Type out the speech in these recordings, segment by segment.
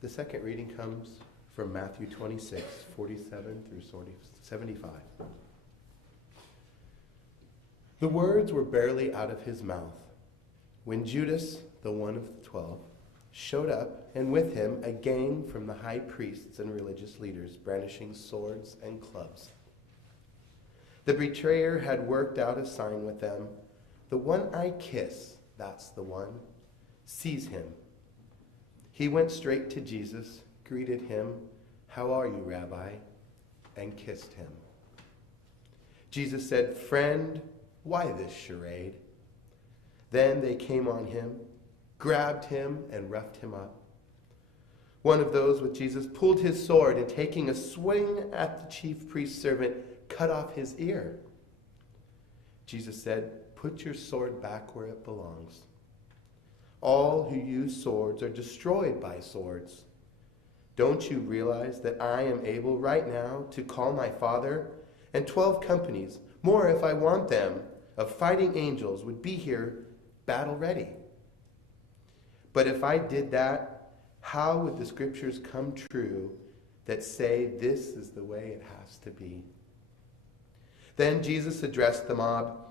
The second reading comes from Matthew 26, 47 through 75. The words were barely out of his mouth when Judas, the one of the 12, showed up, and with him a gang from the high priests and religious leaders, brandishing swords and clubs. The betrayer had worked out a sign with them. The one I kiss, that's the one. Seize him. He went straight to Jesus, greeted him, "How are you, Rabbi?" and kissed him. Jesus said, "Friend, why this charade?" Then they came on him, grabbed him, and roughed him up. One of those with Jesus pulled his sword and, taking a swing at the chief priest's servant, cut off his ear. Jesus said, "Put your sword back where it belongs. All who use swords are destroyed by swords. Don't you realize that I am able right now to call my Father, and 12 companies, more if I want them, of fighting angels would be here battle ready? But if I did that, how would the scriptures come true that say this is the way it has to be?" Then Jesus addressed the mob.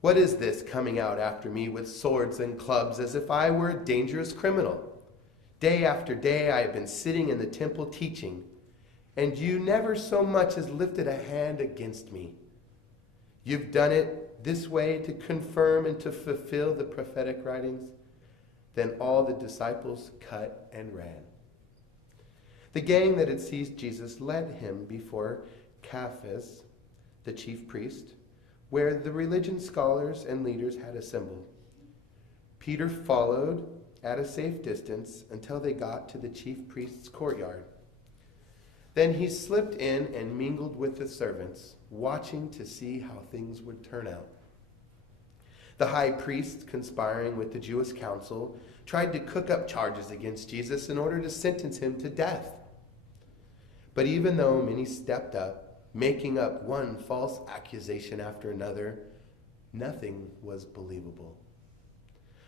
"What is this coming out after me with swords and clubs as if I were a dangerous criminal? Day after day I have been sitting in the temple teaching, and you never so much as lifted a hand against me. You've done it this way to confirm and to fulfill the prophetic writings." Then all the disciples cut and ran. The gang that had seized Jesus led him before Caiaphas, the chief priest, where the religion scholars and leaders had assembled. Peter followed at a safe distance until they got to the chief priest's courtyard. Then he slipped in and mingled with the servants, watching to see how things would turn out. The high priest, conspiring with the Jewish council, tried to cook up charges against Jesus in order to sentence him to death. But even though many stepped up, making up one false accusation after another, nothing was believable.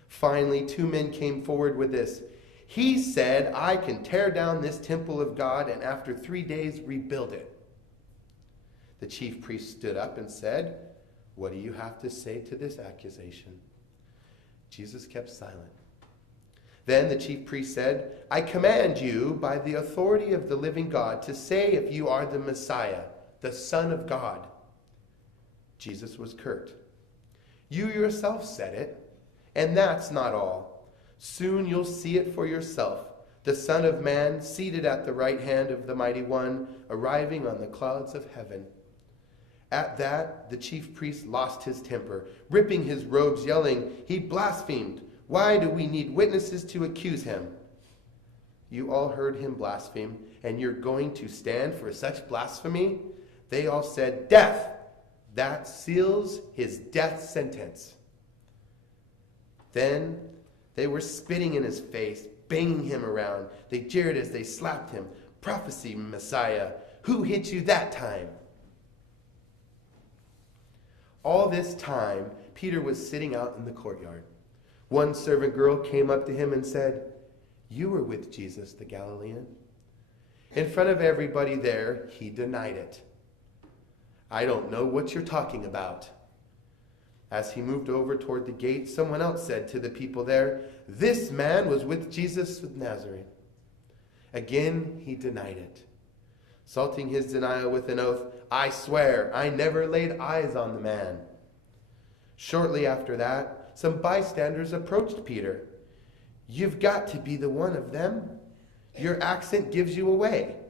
Finally, 2 men came forward with this. "He said, I can tear down this temple of God and after 3 days rebuild it." The chief priest stood up and said, "What do you have to say to this accusation?" Jesus kept silent. Then the chief priest said, "I command you by the authority of the living God to say if you are the Messiah, the Son of God." Jesus was curt. "You yourself said it, and that's not all. Soon you'll see it for yourself, the Son of Man seated at the right hand of the Mighty One, arriving on the clouds of heaven." At that, the chief priest lost his temper, ripping his robes, yelling, "He blasphemed! Why do we need witnesses to accuse him?" You all heard him blaspheme, and you're going to stand for such blasphemy? They all said, "Death!" That seals his death sentence. Then they were spitting in his face, banging him around. They jeered as they slapped him. "Prophecy, Messiah! Who hit you that time?" All this time, Peter was sitting out in the courtyard. One servant girl came up to him and said, "You were with Jesus the Galilean." In front of everybody there, he denied it. "I don't know what you're talking about." As he moved over toward the gate, someone else said to the people there, "This man was with Jesus of Nazareth." Again, he denied it, salting his denial with an oath, "I swear, I never laid eyes on the man." Shortly after that, some bystanders approached Peter. "You've got to be the one of them. Your accent gives you away."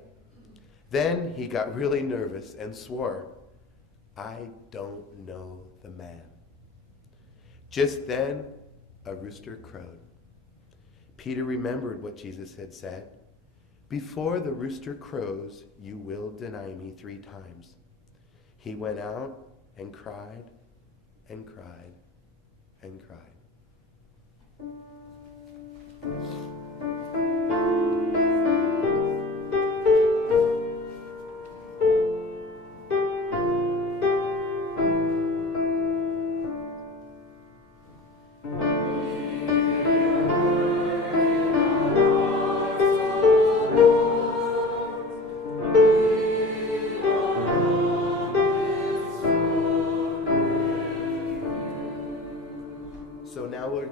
Then he got really nervous and swore, "I don't know the man." Just then, a rooster crowed. Peter remembered what Jesus had said, "Before the rooster crows, you will deny me 3 times." He went out and cried and cried and cried.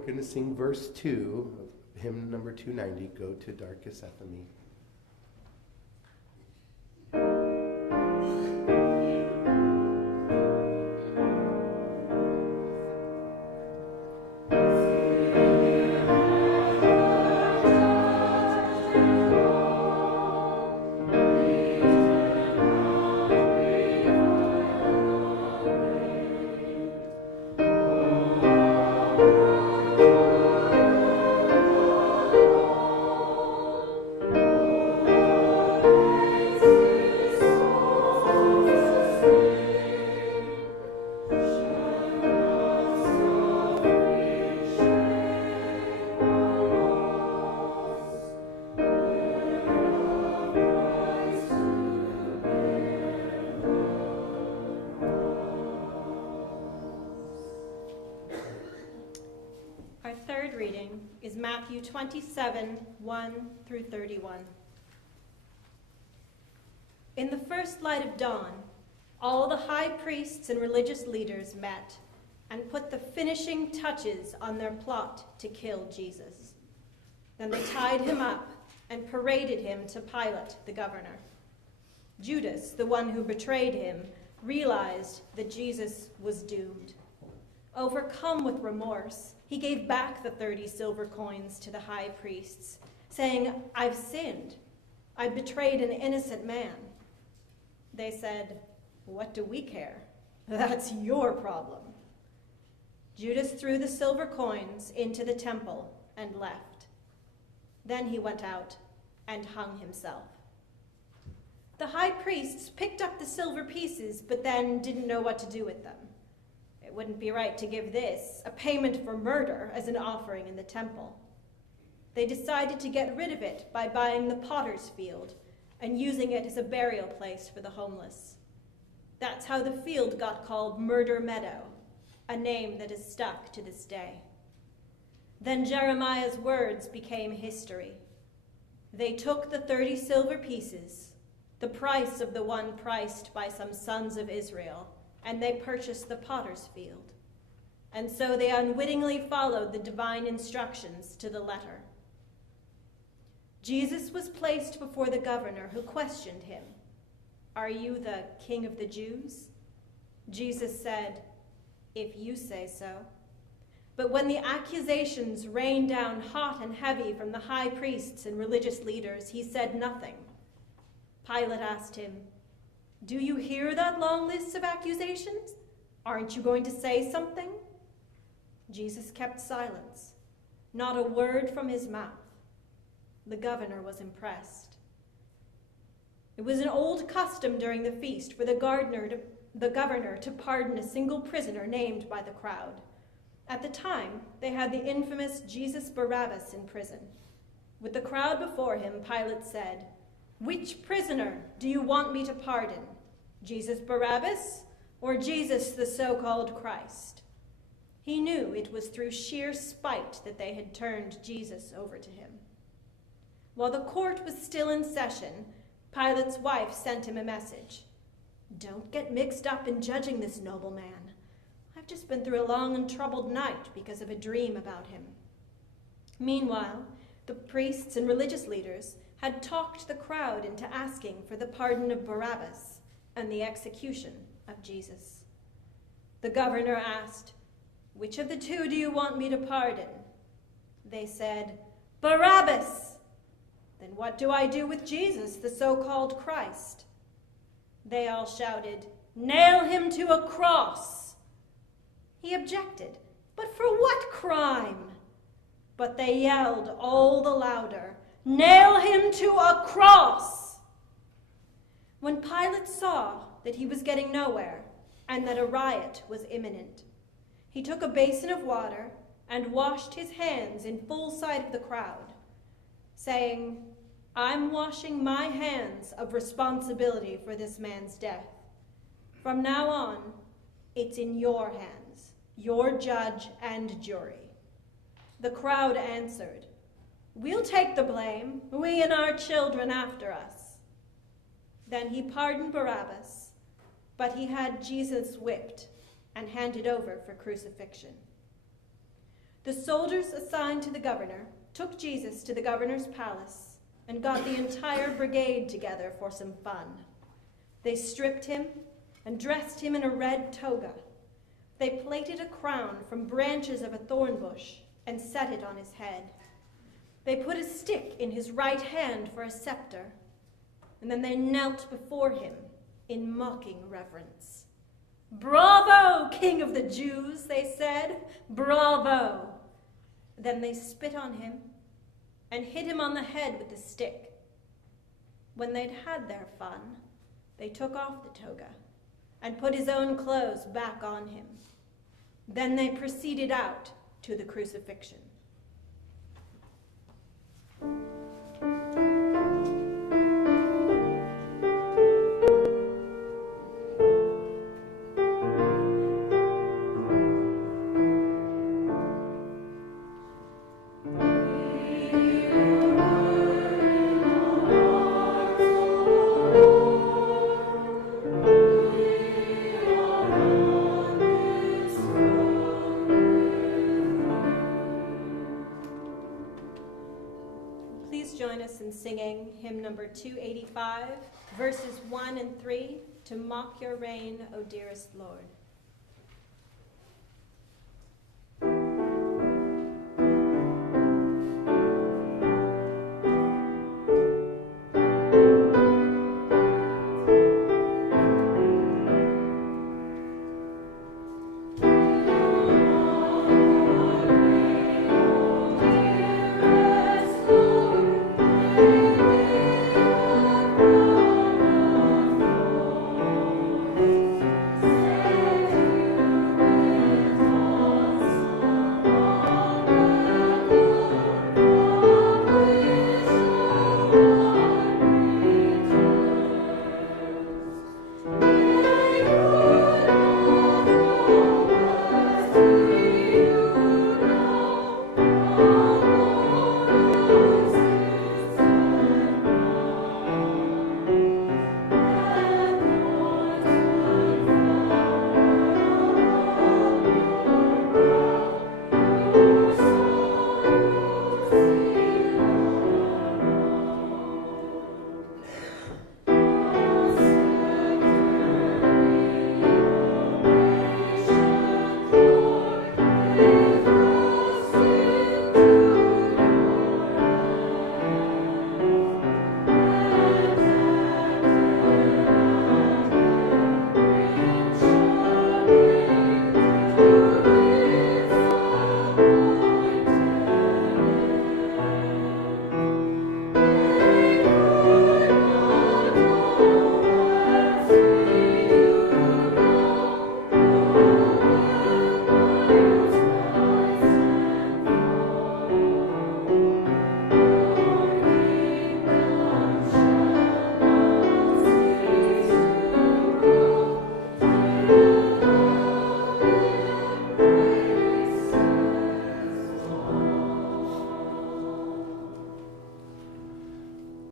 going to sing verse 2 of hymn number 290, Go to Dark Gethsemane. Is Matthew 27, 1 through 31. In the first light of dawn, all the high priests and religious leaders met and put the finishing touches on their plot to kill Jesus. Then they tied him up and paraded him to Pilate, the governor. Judas, the one who betrayed him, realized that Jesus was doomed. Overcome with remorse, he gave back the 30 silver coins to the high priests, saying, I've sinned. I betrayed an innocent man. They said, what do we care? That's your problem. Judas threw the silver coins into the temple and left. Then he went out and hung himself. The high priests picked up the silver pieces, but then didn't know what to do with them. It wouldn't be right to give this, a payment for murder, as an offering in the temple. They decided to get rid of it by buying the potter's field and using it as a burial place for the homeless. That's how the field got called Murder Meadow, a name that is stuck to this day. Then Jeremiah's words became history. They took the 30 silver pieces, the price of the one priced by some sons of Israel, and they purchased the potter's field. And so they unwittingly followed the divine instructions to the letter. Jesus was placed before the governor, who questioned him, Are you the king of the Jews? Jesus said, If you say so. But when the accusations rained down hot and heavy from the high priests and religious leaders, he said nothing. Pilate asked him, Do you hear that long list of accusations? Aren't you going to say something? Jesus kept silence, not a word from his mouth. The governor was impressed. It was an old custom during the feast for the governor to pardon a single prisoner named by the crowd. At the time, they had the infamous Jesus Barabbas in prison. With the crowd before him, Pilate said, Which prisoner do you want me to pardon? Jesus Barabbas or Jesus the so-called Christ? He knew it was through sheer spite that they had turned Jesus over to him. While the court was still in session, Pilate's wife sent him a message. Don't get mixed up in judging this noble man. I've just been through a long and troubled night because of a dream about him. Meanwhile, the priests and religious leaders had talked the crowd into asking for the pardon of Barabbas and the execution of Jesus. The governor asked, Which of the two do you want me to pardon? They said, Barabbas! Then what do I do with Jesus, the so-called Christ? They all shouted, Nail him to a cross! He objected, But for what crime? But they yelled all the louder, Nail him to a cross! When Pilate saw that he was getting nowhere and that a riot was imminent, he took a basin of water and washed his hands in full sight of the crowd, saying, I'm washing my hands of responsibility for this man's death. From now on, it's in your hands, your judge and jury. The crowd answered, We'll take the blame, we and our children after us. Then he pardoned Barabbas, but he had Jesus whipped and handed over for crucifixion. The soldiers assigned to the governor took Jesus to the governor's palace and got the entire brigade together for some fun. They stripped him and dressed him in a red toga. They plaited a crown from branches of a thorn bush and set it on his head. They put a stick in his right hand for a scepter, and then they knelt before him in mocking reverence. "Bravo, King of the Jews," they said. "Bravo." Then they spit on him and hit him on the head with the stick. When they'd had their fun, they took off the toga and put his own clothes back on him. Then they proceeded out to the crucifixion. Please join us in singing hymn number 285, verses 1 and 3, "To Mock Your Reign, O Dearest Lord."